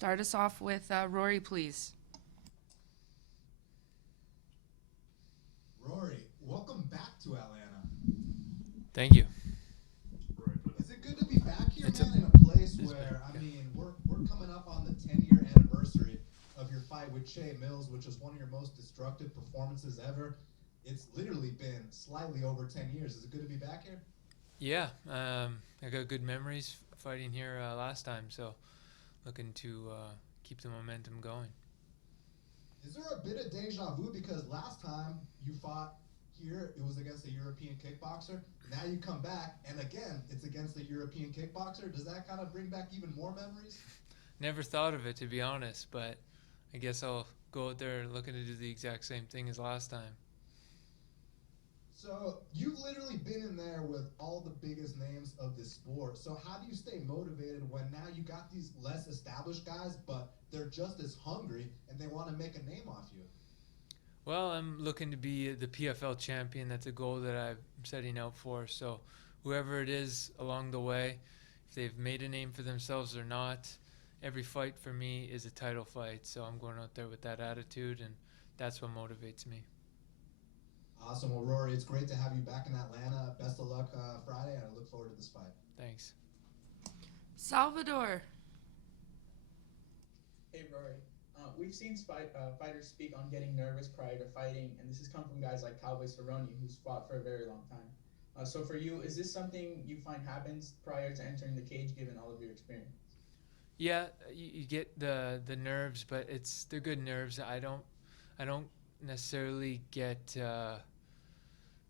Start us off with Rory, please. Rory, welcome back to Atlanta. Thank you. Is it good to be back here, It's man, a- in a place it's where, I been- mean, we're coming up on the 10-year anniversary of your fight with Che Mills, which was one of your most destructive performances ever. It's literally been slightly over 10 years. Is it good to be back here? Yeah, I got good memories fighting here last time, so looking to keep the momentum going. Is there a bit of deja vu? Because last time you fought here, it was against a European kickboxer. Now you come back, and again, it's against a European kickboxer. Does that kind of bring back even more memories? Never thought of it, to be honest, but I guess I'll go out there looking to do the exact same thing as last time. So you've literally been in there with all the biggest names of this sport. So how do you stay motivated when now you got these less established guys, but they're just as hungry and they want to make a name off you? Well, I'm looking to be the PFL champion. That's a goal that I'm setting out for. So whoever it is along the way, if they've made a name for themselves or not, every fight for me is a title fight. So I'm going out there with that attitude, and that's what motivates me. Awesome. Well, Rory, it's great to have you back in Atlanta. Best of luck Friday, and I look forward to this fight. Thanks. Salvador. Hey Rory, we've seen fighters speak on getting nervous prior to fighting, and this has come from guys like Cowboy Cerrone, who's fought for a very long time. So for you, is this something you find happens prior to entering the cage, given all of your experience? Yeah, you get the nerves, but they're good nerves. I don't necessarily get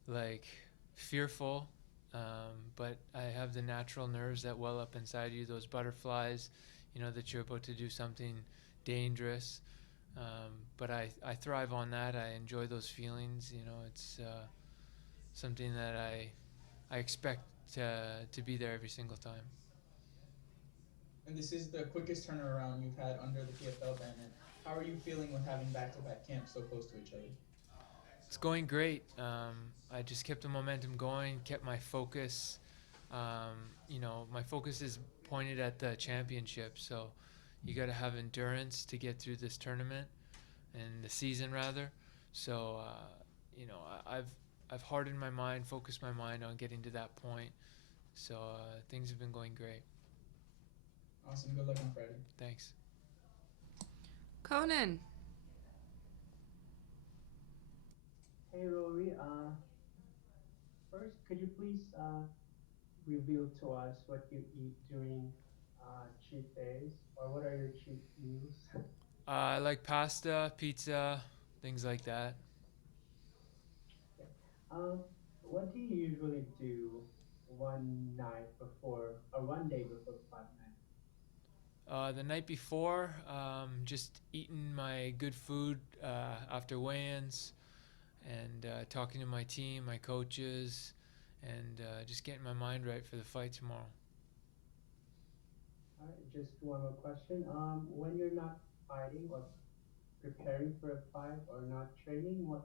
like fearful, but I have the natural nerves that well up inside you, those butterflies, that you're about to do something dangerous. But I thrive on that. I enjoy those feelings. It's something that I expect to be there every single time. And this is the quickest turnaround you've had under the PFL banner. How are you feeling with having back-to-back camps so close to each other? It's going great. I just kept the momentum going, kept my focus. My focus is pointed at the championship, so you got to have endurance to get through this tournament and the season rather. So, I've hardened my mind, focused my mind on getting to that point. So things have been going great. Awesome. Good luck on Friday. Thanks. Conan. Hey Rory, first could you please reveal to us what you eat during cheat days, or what are your cheat meals? I like pasta, pizza, things like that. Okay. Um, what do you usually do one night before, or one day before fight night? The night before, just eating my good food after weigh-ins, and talking to my team, my coaches, and just getting my mind right for the fight tomorrow. All right, just one more question. When you're not fighting or preparing for a fight or not training, what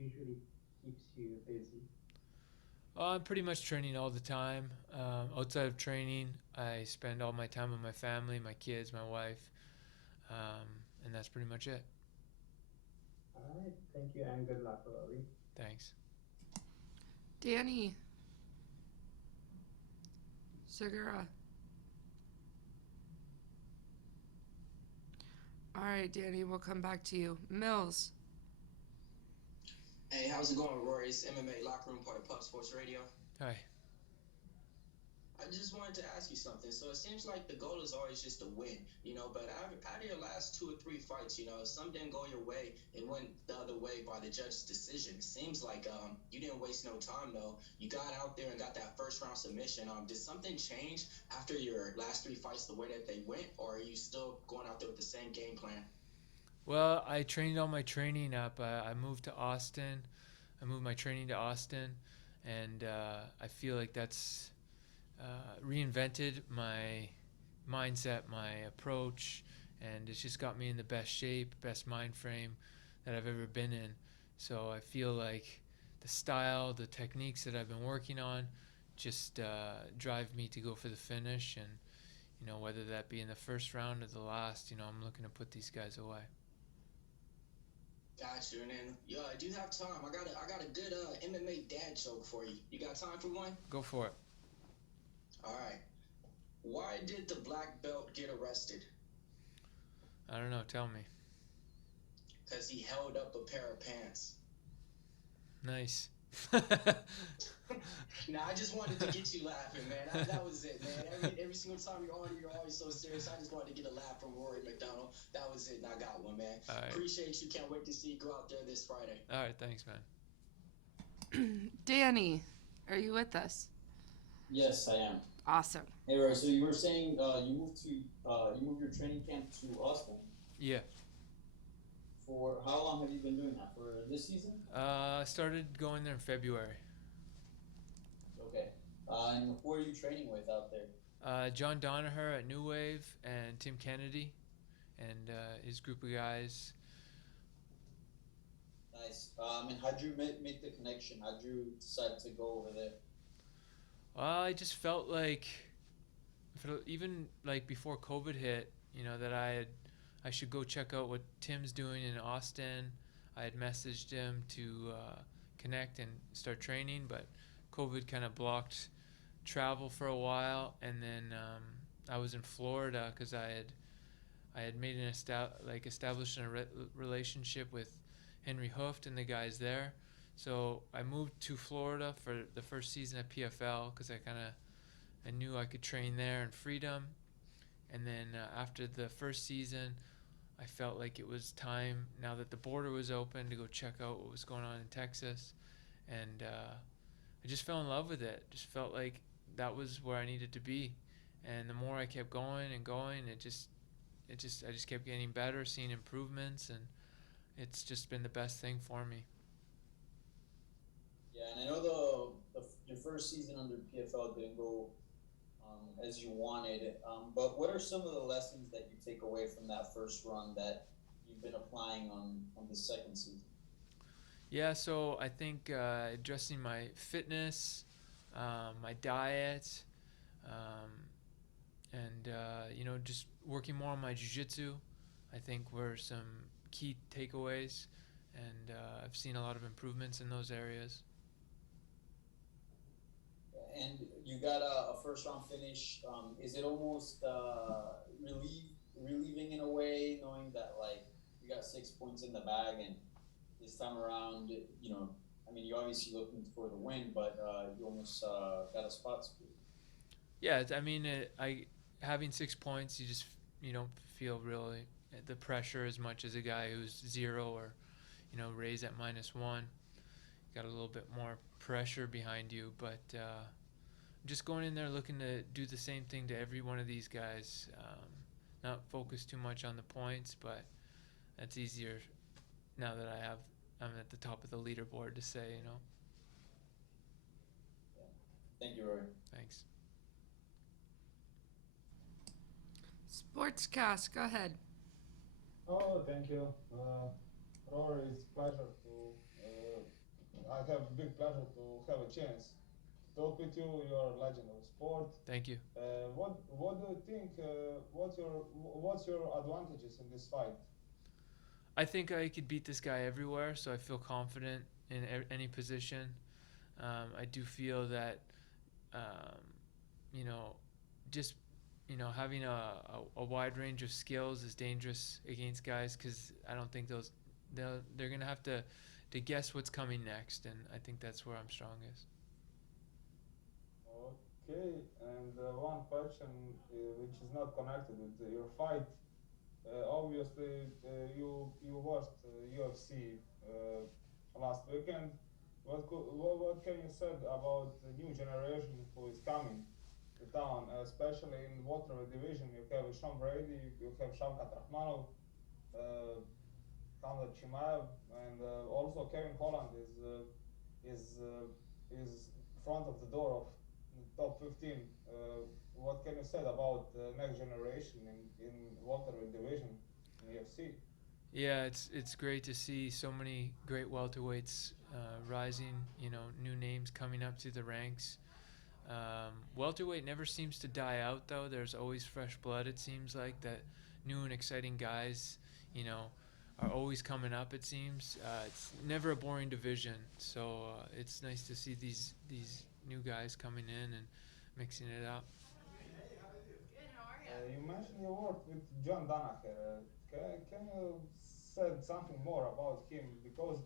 usually keeps you busy? I'm pretty much training all the time. Outside of training, I spend all my time with my family, my kids, my wife, and that's pretty much it. All right, thank you and good luck, Rory. Thanks. Danny. Segura. All right, Danny, we'll come back to you. Mills. Hey, how's it going, Rory? It's MMA Locker Room, part of Pub Sports Radio. Hi. I just wanted to ask you something. So it seems like the goal is always just to win, but out of your last 2 or 3 fights, some didn't go your way. It went the other way by the judge's decision. It seems like you didn't waste no time, though. You got out there and got that first round submission. Did something change after your last 3 fights, the way that they went, or are you still going out there with the same game plan? Well, I trained all my training up. I moved to Austin. I moved my training to Austin, and I feel like that's reinvented my mindset, my approach, and it's just got me in the best shape, best mind frame that I've ever been in. So I feel like the style, the techniques that I've been working on just drive me to go for the finish. And, whether that be in the first round or the last, I'm looking to put these guys away. Gotcha. And then, yo, I do have time. I got a good MMA dad joke for you. You got time for one? Go for it. All right. Why did the black belt get arrested? I don't know. Tell me. Because he held up a pair of pants. Nice. Nah, I just wanted to get you laughing, man. That was it, man. Every single time you're on, you're always so serious. I just wanted to get a laugh from Rory MacDonald. That was it, and I got one, man. All right. Appreciate you. Can't wait to see you go out there this Friday. All right. Thanks, man. Danny, are you with us? Yes, I am. Awesome. Hey, Rory, so you were saying you moved your training camp to Austin. Yeah. For how long have you been doing that? For this season? I started going there in February. Okay. And who are you training with out there? John Donaher at New Wave and Tim Kennedy and his group of guys. Nice. And how'd you make the connection? How'd you decide to go over there? I just felt like, even like before COVID hit, that I should go check out what Tim's doing in Austin. I had messaged him to connect and start training, but COVID kind of blocked travel for a while, and then I was in Florida because I had made established a relationship with Henry Hooft and the guys there. So I moved to Florida for the first season at PFL because I knew I could train there in freedom. And then after the first season, I felt like it was time, now that the border was open, to go check out what was going on in Texas. And I just fell in love with it. Just felt like that was where I needed to be. And the more I kept going and going, I just kept getting better, seeing improvements, and it's just been the best thing for me. Yeah, and I know your first season under PFL didn't go as you wanted, but what are some of the lessons that you take away from that first run that you've been applying on the second season? Yeah, so I think addressing my fitness, my diet, and just working more on my jiu-jitsu, I think were some key takeaways, and I've seen a lot of improvements in those areas. And you got a first round finish. Is it almost relieving in a way, knowing that you got 6 points in the bag, and this time around, you're obviously looking for the win, but you almost got a spot screwed. Yeah, having 6 points, you don't feel really the pressure as much as a guy who's 0 or raised at -1. Got a little bit more pressure behind you, but just going in there looking to do the same thing to every one of these guys, not focus too much on the points, but that's easier now that I'm at the top of the leaderboard to say. Yeah. Thank you, Rory. Thanks. Sportscast, go ahead. Oh, thank you. Rory, it's pleasure I have a big pleasure to have a chance to talk with you. You're a legend of sport. Thank you. What do you think? What's your advantages in this fight? I think I could beat this guy everywhere, so I feel confident in any position. I do feel that, having a wide range of skills is dangerous against guys, because I don't think they're gonna have to guess what's coming next, and I think that's where I'm strongest. Okay, and one question which is not connected with your fight. Obviously, you watched UFC last weekend. What can you say about the new generation who is coming to town, especially in welterweight division? You have Sean Brady, you have Shavkat Rakhmonov, Khamzat Chimaev, and also Kevin Holland is front of the door of top 15. What can you say about the next generation in welterweight division in UFC? Yeah, it's great to see so many great welterweights rising. New names coming up through the ranks. Welterweight never seems to die out, though. There's always fresh blood, it seems like, that new and exciting guys, are always coming up, it seems. It's never a boring division, so it's nice to see these new guys coming in and mixing it up. You mentioned you worked with John Danaher. Can you say something more about him? Because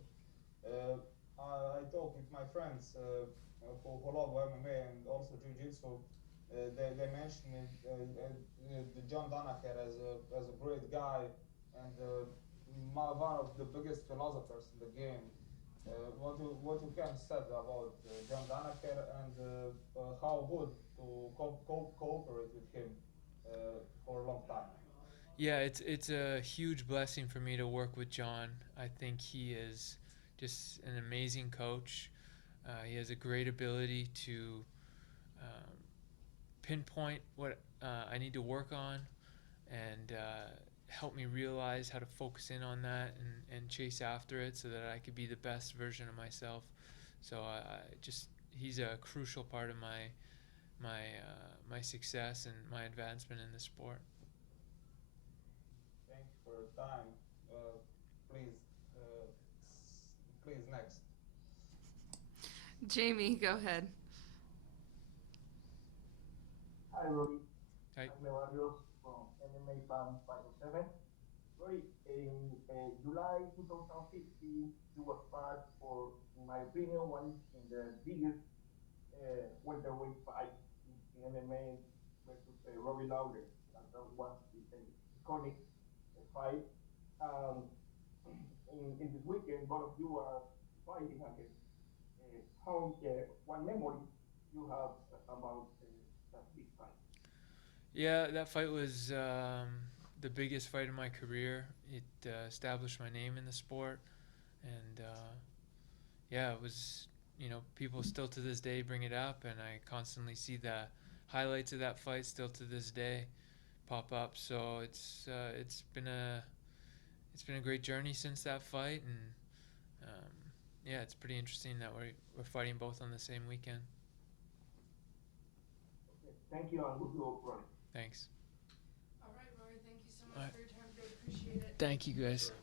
I talk with my friends who love MMA and also Jiu-Jitsu. They mention the John Danaher as a great guy and one of the biggest philosophers in the game. What you can say about John Danaher and how good to cooperate with him for a long time. Yeah, it's a huge blessing for me to work with John. I think he is just an amazing coach. He has a great ability to pinpoint what I need to work on and help me realize how to focus in on that and chase after it so that I could be the best version of myself. So he's a crucial part of my success and my advancement in the sport. Thank you for your time. Please next. Jamie, go ahead. Hi, Rory. Hi. I'm Barrios from MMA Fan 507. Rory, in July 2015, you was part for, in my opinion, one in the biggest welterweight fight in MMA versus Robbie Lawler. That was an iconic fight. In this weekend, both of you are fighting again. What memory you have about that big fight? Yeah, that fight was the biggest fight of my career. It established my name in the sport, and yeah, it was. People still to this day bring it up, and I constantly see the highlights of that fight still to this day pop up. So it's been a great journey since that fight, and yeah, it's pretty interesting that we're fighting both on the same weekend. Okay. Thank you, and good luck, Rory. Thanks. All right, Rory, thank you so All much right. for your time today. Appreciate it. Thank you, guys. Sure.